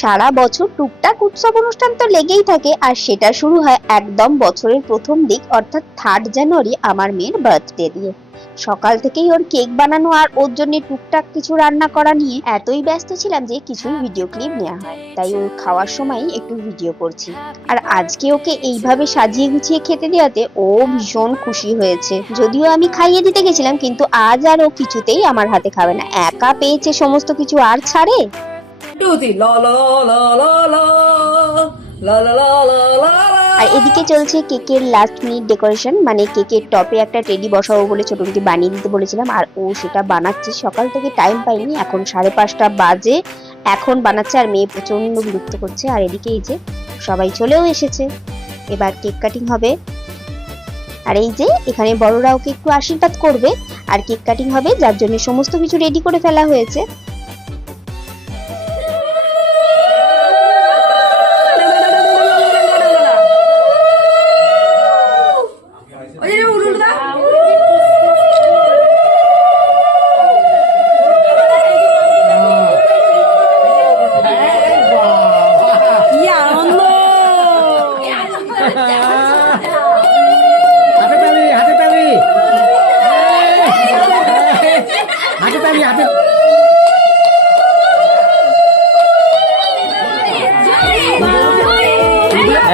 সারা বছর টুকটাক উৎসব অনুষ্ঠান তো লেগেই থাকে, আর সেটা শুরু হয় একদম বছরের প্রথম দিক অর্থাৎ 3 জানুয়ারি আমার মেয়ের বার্থডে দিয়ে। সকাল থেকেই ওর কেক বানানো আর ওর জন্য টুকটাক কিছু রান্না করা নিয়ে এতই ব্যস্ত ছিলাম যে কিছুই ভিডিও ক্লিপ নেওয়া হয়, তাই ওর খাওয়ার সময় একটু ভিডিও করছি। আর আজকে ওকে এইভাবে সাজিয়ে গুছিয়ে খেতে দেওয়াতে ও ভীষণ খুশি হয়েছে। যদিও আমি খাইয়ে দিতে গেছিলাম, কিন্তু আজ আর ও কিছুতেই আমার হাতে খাবে না। একা পেয়েছে সমস্ত কিছু, আর ছাড়ে। আর এদিকে চলছে কেকের লাস্ট মিনিট ডেকোরেশন, মানে কেকের টপে একটা টেডি বসাবো বলে ছোটকে বানিয়ে দিতে বলেছিলাম, আর ও সেটা বানাচ্ছে। সকাল থেকে টাইম পাইনি, এখন 5:30 বাজে, এখন বানাচ্ছে। আর মেয়ে প্রচন্ড বিরক্ত করছে। আর এদিকে এই যে সবাই চলেও এসেছে, এবার কেক কাটিং হবে। আর এই যে এখানে বড়রা ওকে একটু আশীর্বাদ করবে আর কেক কাটিং হবে, যার জন্য সমস্ত কিছু রেডি করে ফেলা হয়েছে।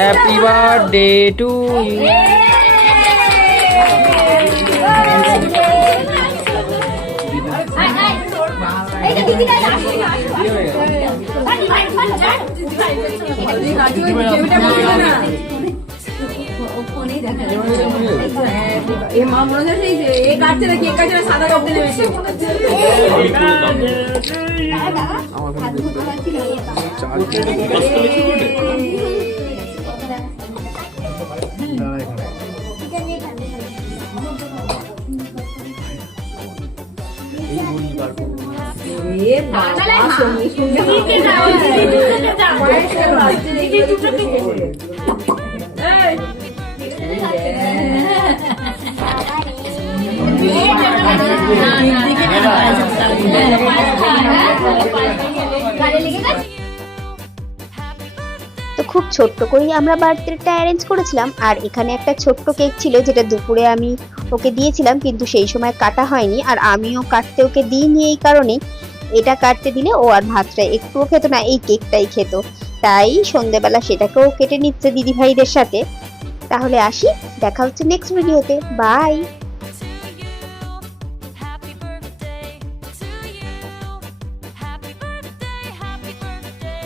Happy birthday to you. তো খুব ছোট্ট করেই আমরা বার্থডেটা অ্যারেঞ্জ করেছিলাম। আর এখানে একটা ছোট্ট কেক ছিল যেটা দুপুরে আমি ওকে দিয়েছিলাম, কিন্তু সেই সময় কাটা হয়নি। আর আমিও কাটতে ওকে দিইনি, এই কারণে এটা কাটতে দিলে ও আর ভাতটা একটুও খেত না, এই কেকটাই খেত। তাই সন্ধ্যেবেলা সেটাকেও কেটে নিচ্ছে দিদি ভাইদের সাথে। তাহলে আসি, দেখা হচ্ছে নেক্সট ভিডিওতে। বাই।